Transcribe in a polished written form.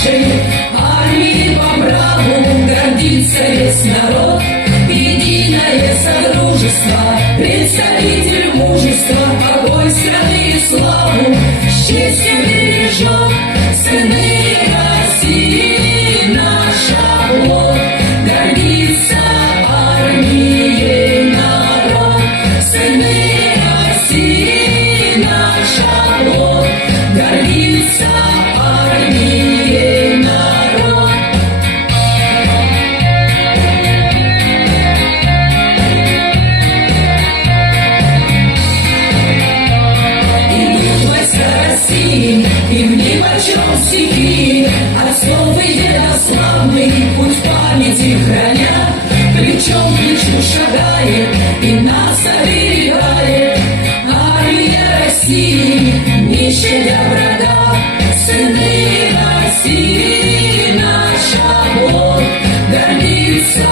нашей армии по праву гордится весь народ. Единое содружество, представитель мужества, огонь страны и славу с честью бережет. Сыны России, наша плоть, гордится армией народ. Сыны России, наша плоть, гордится армией народ. Идут войска России, и в нипочем стихи, основы едославный путь в памяти храня, плечом к плечу шагает и нас оберегает. Армия России, не щадя врага, сыны России, наша плоть, гордится